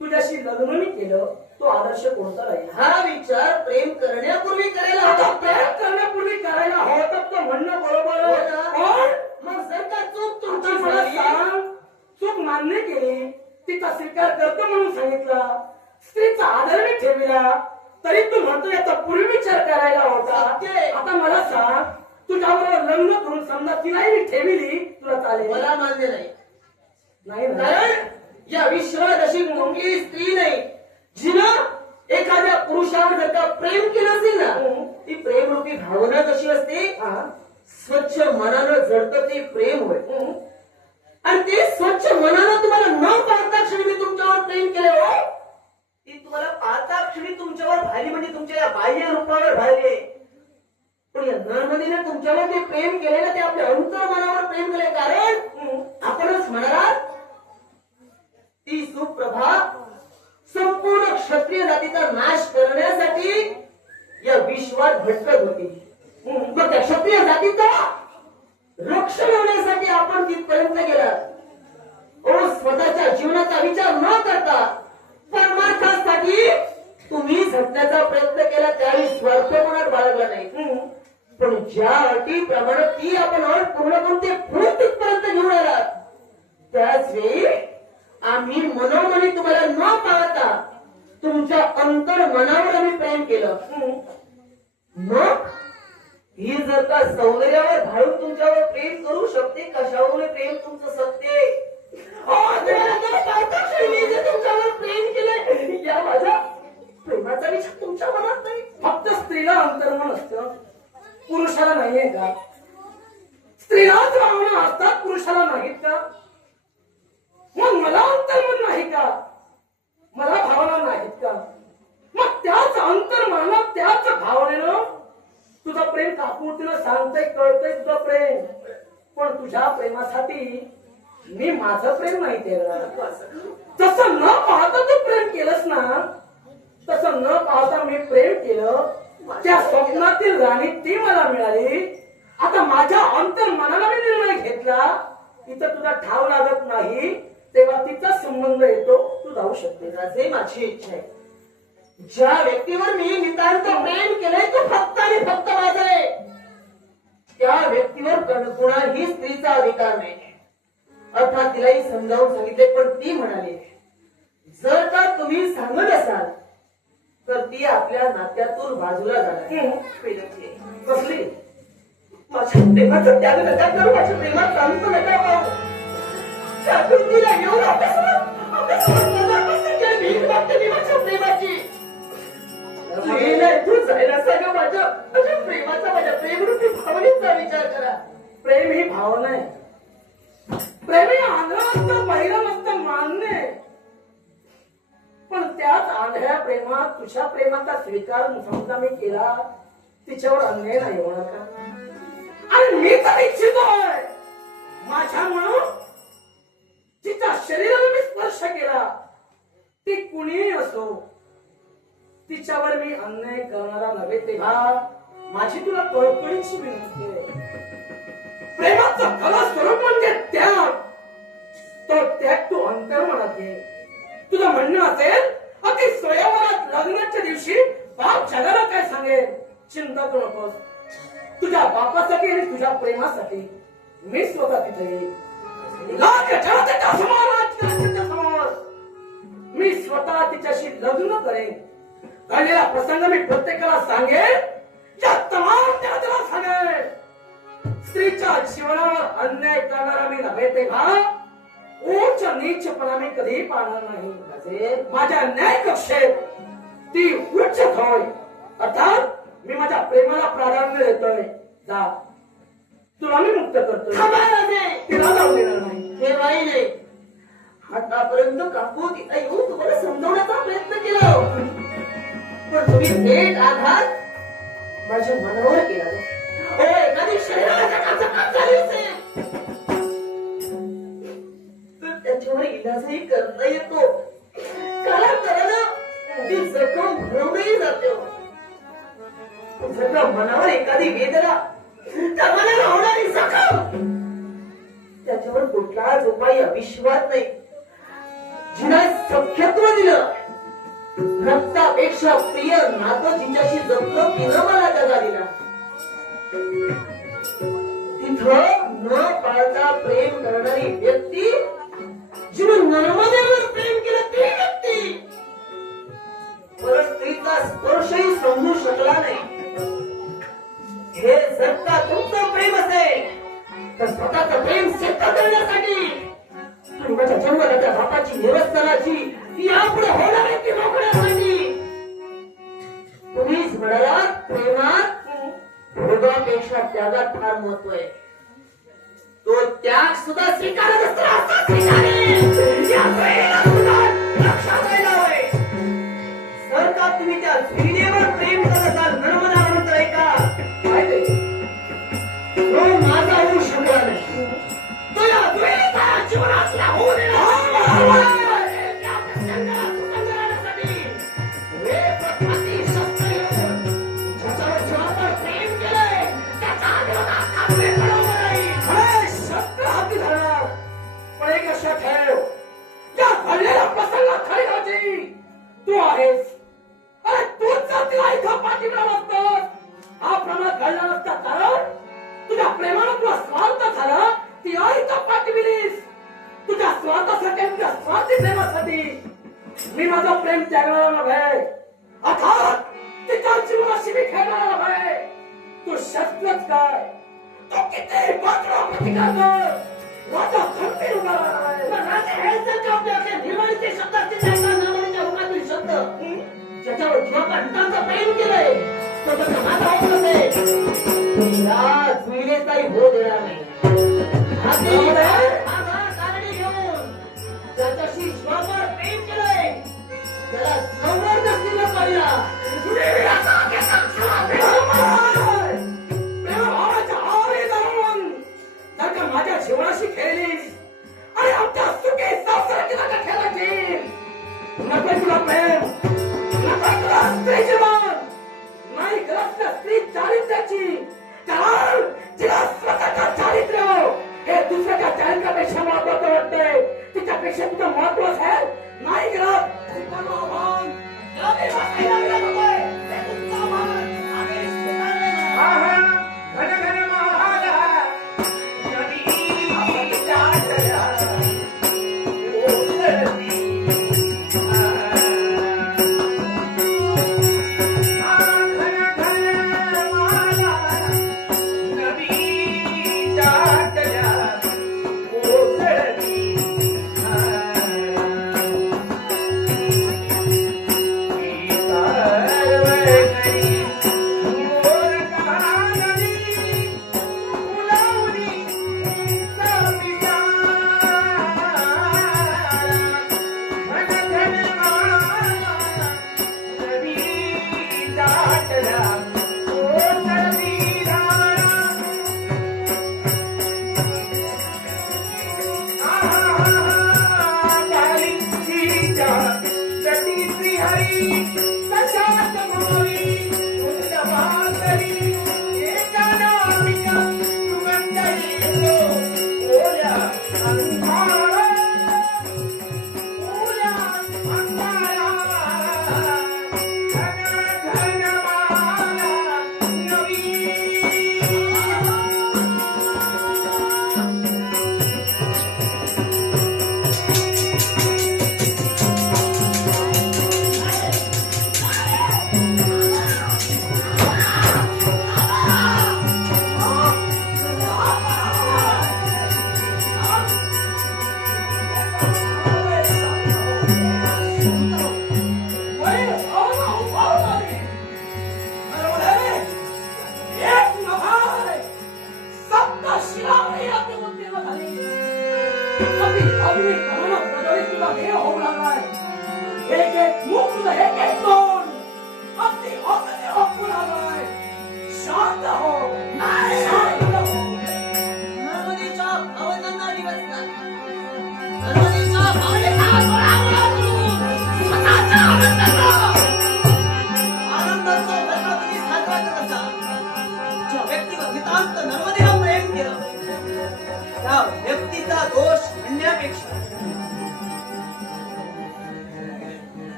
तुझ्याशी लग्न मी केलं, तो आदर्श कोणता राहील? हा विचार प्रेम करण्यापूर्वी करायला आता हवा. प्रेम करण्यापूर्वी करायला हवं तर तो म्हणणं बरोबर हो आहे. ना? पण मग जर का चूक आता तुमची मला झाली, सांग, चूक मान्य केली, तिचा स्वीकार करतो म्हणून सांगितला, स्त्रीचा आदर मी ठेवला, तरी तू म्हणतो याचा पूर्वी विचार करायला होता. सत्य. आता मला सांग, तुझ्याबरोबर लग्न करून समजा तिलाही मी ठेवली, तुला चालेल? मला मान्य नाही. नाही ना? कारण या विश्वात अशी कुठली स्त्री नाही जिनं एखाद्या पुरुषावर जर का प्रेम केलं असेल ना, ती प्रेमरूपी भावना कशी असते? हा. स्वच्छ मनानं जडतं ते प्रेम होय. आणि ते स्वच्छ मनानं तुम्हाला न पाहता क्षणी मी तुमच्यावर प्रेम केलं हो, ती तुम्हाला पाहता क्षणी तुमच्यावर भारी म्हणजे तुमच्या या बाह्य रूपावर भारी आहे, पण या नर्मदेने तुमच्यावर जे प्रेम केलेलं ते आपल्या अंतर्मनावर प्रेम केलंय. कारण आपणच म्हणालात ती सुप्रभा संपूर्ण क्षत्रिय जातीचा नाश करण्यासाठी या विश्वात भटकत होती, मग त्या क्षत्रिय जातीचा रक्षण होण्यासाठी आपण तिथपर्यंत गेला. स्वतःच्या जीवनाचा विचार न करता परमार्थासाठी तुम्ही झटण्याचा प्रयत्न केला, त्यावेळी स्वार्थ मनात बाळगला नाही, पण ज्या अटीप्रमाणे ती आपण अट पूर्ण करून ते पुढे तिथपर्यंत घेऊन आलात, त्याच वेळी आम्ही मनोमनी तुम्हाला न पाहता तुमच्या अंतर मनावर आम्ही प्रेम केलं. मग ही जर का सौंदर्यावर घालून तुमच्यावर प्रेम करू शकते, कशावर प्रेम तुमचं सत्य? तुमच्यावर प्रेम केलंय, या माझ्या प्रेमाचा विचार तुमच्या मनात नाही. फक्त स्त्रीला अंतर्मन असतं, पुरुषाला नाहीये का? स्त्रीलाच भावना असतात, पुरुषाला नाहीत का? मग मला अंतर्मन नाही का? मला भावना नाहीत का? मग त्याच अंतर्मनात त्याच भावनेनं तुझं प्रेम कापूर्तीनं सांगतंय, कळतंय तुझं प्रेम, पण तुझ्या प्रेमासाठी मी माझं प्रेम नाही केलं. तसं न पाहता तू प्रेम केलंस ना, तसं न पाहता मी प्रेम केलं, त्या स्वप्नातील राणी ती मला मिळाली. आता माझ्या अंतर्मनाला मी निर्णय घेतला, इथं तुझा ठाव लागत नाही, तेव्हा तिचा संबंध येतो, तू जाऊ शकते. असे माझी इच्छा आहे. ज्या व्यक्तीवर मी नितांत प्रेम केलंय तो फक्त आणि फक्त माझा आहे, त्या व्यक्तीवर कोणाही स्त्रीचा अधिकार नाही. अर्थात तिलाही समजावून सांगितले, पण ती म्हणाली जर का तुम्ही सांगत असाल तर ती आपल्या नात्यातून बाजूला जाणार. कसली? माझ्या प्रेमाचं त्याग नका करू, माझ्या प्रेमात सांगतो नका पाहू. त्या व्यक्तीला घेऊन माझ्या प्रेमाची तू जायला सांगा. माझ्या प्रेमाचा, माझ्या प्रेमरूपी भावनेचा विचार करा. प्रेम ही भावना आहे, प्रेम हे आंधळं असतं, बहिरं असतं, मान्य आहे. पण त्याच आंधळ्या प्रेमात तुझ्या प्रेमाचा स्वीकार समजा मी केला, तिच्यावर अन्याय नाही होणार का? आणि मी तर इच्छितोय माझ्या म्हणून तिच्या शरीराला मी स्पर्श केला, ती कुणीही असो, तिच्यावर मी अन्याय करणारा नव्हे. तेव्हा माझी तुला कळकळीची विनंती आहे, प्रेमाचं खरं स्वरूप म्हणजे त्याग, तो त्याग तू अंतर्मनात घे. तुझं म्हणणं असेल अति स्वयंवरात लग्नाच्या दिवशी बाप जगाला काय सांगेल, चिंता करू नकोस. तुझ्या बापासाठी आणि तुझ्या प्रेमासाठी मी स्वतः तिथे येईल. समोर मी स्वतः तिच्याशी लग्न करेन. घडलेला प्रसंग मी प्रत्येकाला सांगेन, त्या तमाम त्याला सांगेन. स्त्रीच्या जीवनावर अन्याय करणारा मी नव्हे तेव्हा उच्च नीचपणा मी कधी पाहणार नाही. माझ्या न्याय कक्षेत ती उच्च होय, अर्थात मी माझ्या प्रेमाला प्राधान्य देतोय. जा, तुला मी मुक्त करतोय. तिला जाऊ देणार नाही. हे वाई नाही. आतापर्यंत काकू तिला येऊन तुम्हाला समजवण्याचा प्रयत्न केला, पण तुम्ही थेट आघात माझ्या मनावर केला. एखादी शरीराचा काम झाली असेल तर त्याच्यावर इलाजही करता येतो. कालांतरानं ती जखम भरवली जाते. जर मनावर एखादी वेदना, त्या मनाला होणारी जखम, त्याच्यावर कुठलाच उपाय अविश्वास नाही. जिला सख्यत्व दिलं, रक्तापेक्षा प्रिय नातं जिच्याशी जपलं, तिनं मला दगा दिला. तिथं न पाळता प्रेम करणारी व्यक्ती, जिने नर्मदेवर प्रेम केलं ती व्यक्ती परत स्त्रीचा स्पर्शही समजू शकला नाही. हे जर का तुमचं प्रेम असेल तर स्वतःचं प्रेम सिद्ध करण्यासाठी आणि माझ्या जन्मदात्या बापाची निरस्थानाची ती यापुढे होणार आहे ती रोखण्यासाठी तुम्हीच म्हणाला, प्रेमात भोगापेक्षा त्यागात फार महत्व आहे. तो त्याग सुद्धा स्वीकारत असताना असा स्वीकारेल, या प्रेमाला सुद्धा लक्षात घ्यायला हवे. जर का तुम्ही त्या जुईदेवर प्रेम करत असाल, नर्मदा म्हणत आहे का तो माझा होऊ शकला नाही, तो या जुईचा जीवनातला होऊ देणार. तू आहेस, अरे तूच जर तिला इथं पाठीला नसतोस, हा प्रमाद घडला नसता. कारण तुझ्या प्रेमानं तुला स्वार्थ झाला, ती इथं पाठविलीस. तुझ्या स्वार्थासाठी, तुझ्या स्वार्थी प्रेमासाठी मी माझं प्रेम त्यागणार नव्हे, अर्थात तिच्या जीवनाशी मी खेळणार नव्हे. तू शस्त्रच काय, तो किती मात्र प्रतिकार कर, माझा खंबीर उभा राहणार आहे. निर्माणीचे शब्द असतील, शब्द ज्याच्यावर जीवापांताचं प्रेम केलंय तो त्याचा माझा होत असेल, तिला जुईलेचाही हो देणार नाही. कारणी घेऊन ज्याच्याशी जीवावर प्रेम केलंय त्याला जबरदस्तीनं माझ्या जीवनाशी खेळलीस आणि आमच्या सुखी संसाराची जागा ठेवायची. नको तुला प्रेम, नको तुला स्त्री जीवन, नाही गरज स्त्री चारित्र्याची. कारण तिला स्वतःचं चारित्र्य हे दुसऱ्याच्या चारित्र्यापेक्षा महत्वाचं वाटतंय. तिच्यापेक्षा तुझं महत्वच आहे नाही गरज.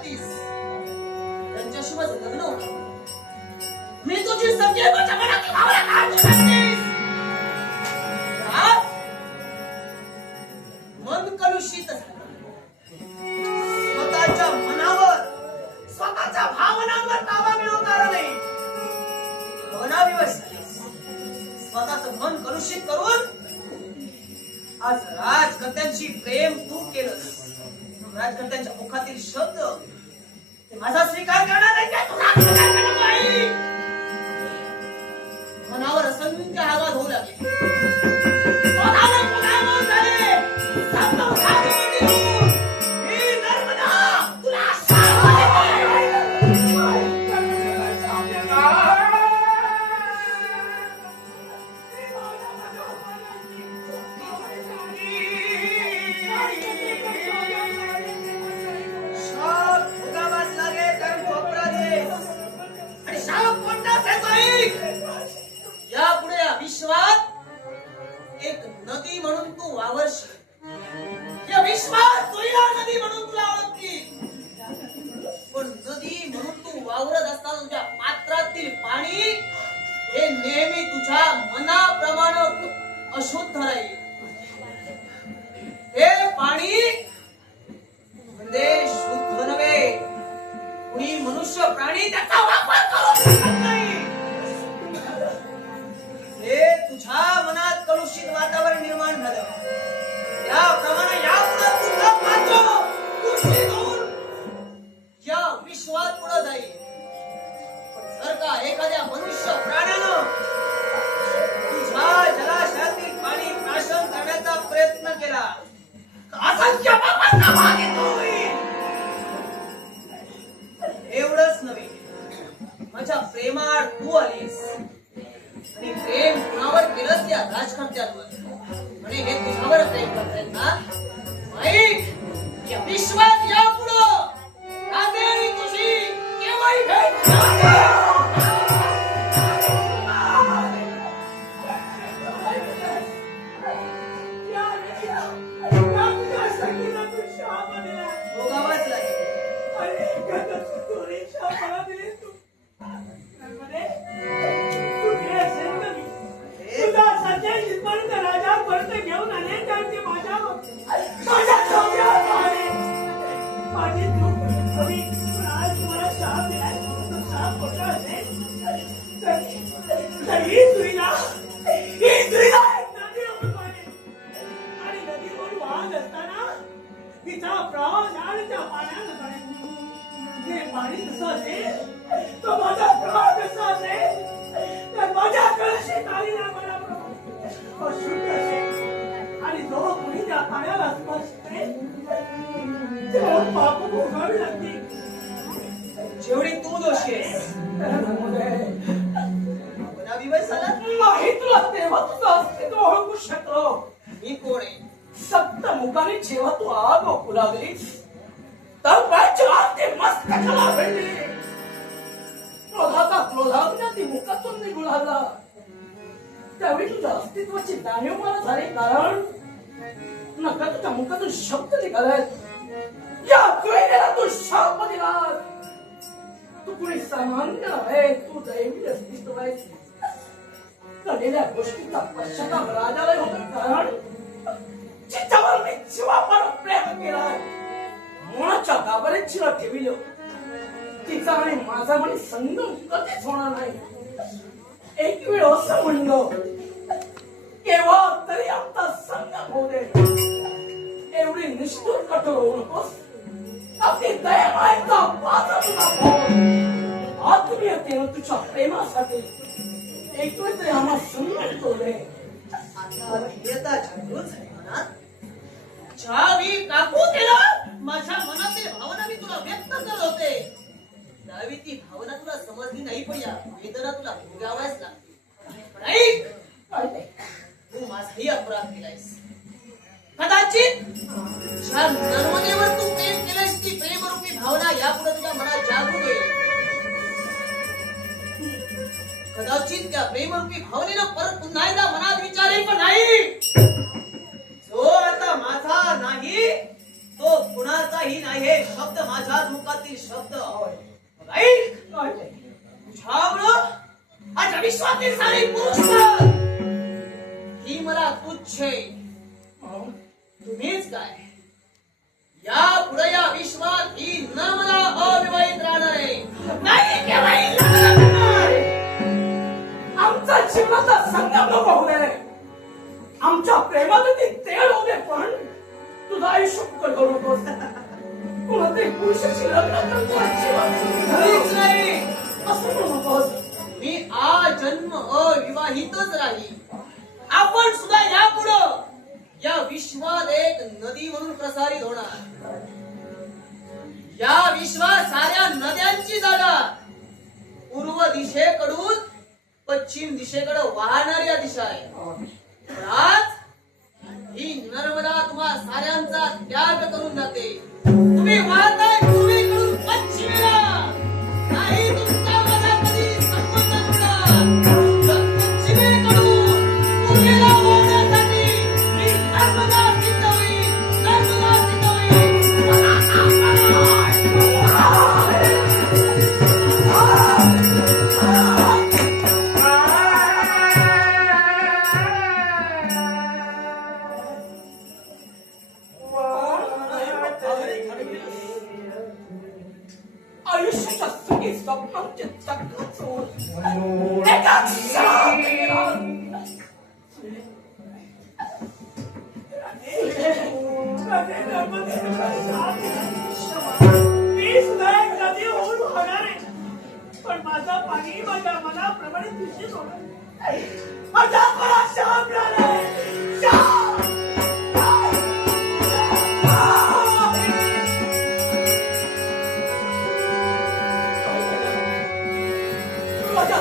लागतीस त्यांच्याशी माझं लग्न होणार. मी तुझी सगळी माझ्या मनातली भावना काढू शकतेस. आज मन कलुषित झालं. स्वतःच्या मनावर स्वतःच्या भावनांवर ताबा मिळवणार नाही. भावनाविवश झालीस. स्वतःचं मन कलुषित करून आज राजकर्त्यांशी प्रेम तू केलंस. राजकर्त्यांच्या मुखातील शब्द ते माझा स्वीकार करणार नाही का तुझा स्वीकार करणार नाही. मनावर असंख्य आघात होऊ लागले. स्वतःला पुनरावृत्त झाले. सप्त उठावी म्हणून ही नर्मदा तुला शाप शाप भोगावाच लागेल. कारण तू अपराधी आहेस. आणि शाप कोणताच आहे यापुढे या विश्वात एक नदी म्हणून तू वावरशील. या विश्वात तुला नदी म्हणून तुला ओळखतील. पण नदी म्हणून तू वावरत असताना तुझ्या पात्रातील पाणी हे नेहमी तुझ्या मनाप्रमाणे अशुद्ध राहील. हे पाणी म्हणजे शुद्ध नव्हे. कुणी मनुष्य प्राणी त्याचा वापर करू शकत नाही. हे तुझ्या मनात कलुषित वातावरण निर्माण झालं. त्याप्रमाणे यापुढे तुझं पात्र दूषित होऊन या विश्वात पुढे जाईल. पण जर का एखाद्या मनुष्य प्राण्यानं तुझ्या जलाशयातील पाणी प्राशन करण्याचा प्रयत्न केला तर असंख्य पापांचा भाग येतोय. एवढंच नव्हे, माझ्या प्रेमात तू आलीस आणि प्रेम कुणावर केलंस या राजकर्त्यांवर. म्हणे हे तुझ्यावर प्रेम करतायत ना. माहीत या विश्वात यापुढं राधे आणि तुझी केव्हाही भेट नाही. भोगावाच लागेल. राजा परत घेऊन आले तर ते माझ्या डोक्यावर आले. माझी चूक कमी. आज मला शाप दिलाय. तो शाप खोटा असेल तर ही सुईला एक नदी होऊन वाहेल. आणि नदीवर वाहत असताना तिचा प्रवाह आणि त्या पाण्यानं जाईल. जे पाणी कसं असेल तो माझा प्रवाह कसा असेल तर माझ्या कळशीत आलेला मला अशुद्ध असेल. आणि जो कोणी त्या पाण्याला स्पर्श करेल त्याला पाप भोगावी लागतील. जेवढी तू दोषी आहेस विवश झाला. नाही तुला तेव्हा तुझं अस्तित्व ओळखू शकलो. मी कोण आहे? सप्त मुखाने जेव्हा तू आग फुलावलीस तर ते मस्तकाला भेटली. क्रोधाचा क्रोधाग्नी ती मुखातून निघून आला. त्यावेळी तुझ्या अस्तित्वाची जाणीव मला झाली. कारण नका तुझ्या मुखातून शब्द निघालाय. या वेळेला तू शाप दिलास. तू कुणी सामान्य आहे. तू दैवी अस्तित्व आहेस. झालेल्या गोष्टीचा पश्चाताप राजाला होतो. कारण जिच्यावर मी जीवापाड प्रेम केला मनाच्या गाभाऱ्यात चिरा ठेविलं. तिचा आणि माझा म्हणे संगम कधीच होणार नाही. एक वेळ असं म्हणलं केव्हा तरी आमचा संगम होऊ दे. एवढी निष्ठुर कठोर होऊ नकोस. आपली दयामायेचा वाचा तुला फोन. आत्मीयतेनं तुझ्या प्रेमासाठी एक वेळ तरी आम्हा संगम तोडले. आता धैर्यता जागृत झाली मनात. ज्यावेळी काकू केलं माझ्या मनातील भावना मी तुला व्यक्त करत होते त्यावेळी ती भावना तुला समजली नाही. पण या वेदना तुला भोगाव्याच लागतील. पण ऐक, तू माझाही अपराध केलायस. कदाचित ज्या नर्मदेवर तू प्रेम केलंयस ती प्रेमरूपी भावना यापुढे तुझ्या मनात जागृत होईल. कदाचित त्या प्रेमरूपी भावनेनं परत पुन्हा एकदा मनात विचार येईल. पण नाही, जो आता माझा नाही तो कुणाचाही नाही. हे शब्द माझ्या मुखातील विश्वातील सारी पुरुष ही मला तुच्छ आहे. तुम्हीच काय या पुढे या विश्वात ही न मला अविवाहित राहणार आहे. नाही केव्हाही लग्न करणार. आमचा जीवनाचा संगम नको होऊ दे. आमच्या प्रेमात ती तेढ होऊ दे, पण तुझं आयुष्य फुकट करू नकोस. कोणत्याही पुरुषाची लग्न करतो खरीच नाही. असं करू नकोस. मी आजन्म अविवाहितच राहील. आपण सुद्धा यापुढं या विश्वात एक नदी म्हणून प्रसारित होणार. या विश्वात साऱ्या नद्यांची जागा पूर्व दिशेकडून पश्चिम दिशेकडे वाहणारी दिशा आहे. पण आज ही नर्मदा तुम्हा साऱ्यांचा त्याग करून जाते. तुम्ही वाहताय पूर्वेकडून पश्चिमेला. नाही तुमचा मला कधी संबंध जुळणार. तर पश्चिमेकडून पूर्वेला वाहण्यासाठी मी नर्मदा सिद्ध होईल. नर्मदा सिद्ध आयुष्याच्या सगळी स्वप्नांचे चक्र चोर एका क्षणात गेला. मी सुद्धा एक नदी होऊन होणार आहे. पण माझं पाणी माझ्या मनाप्रमाणे दिशेत होणार. माझा परा श्याम झालाय. श्याम! माझ्या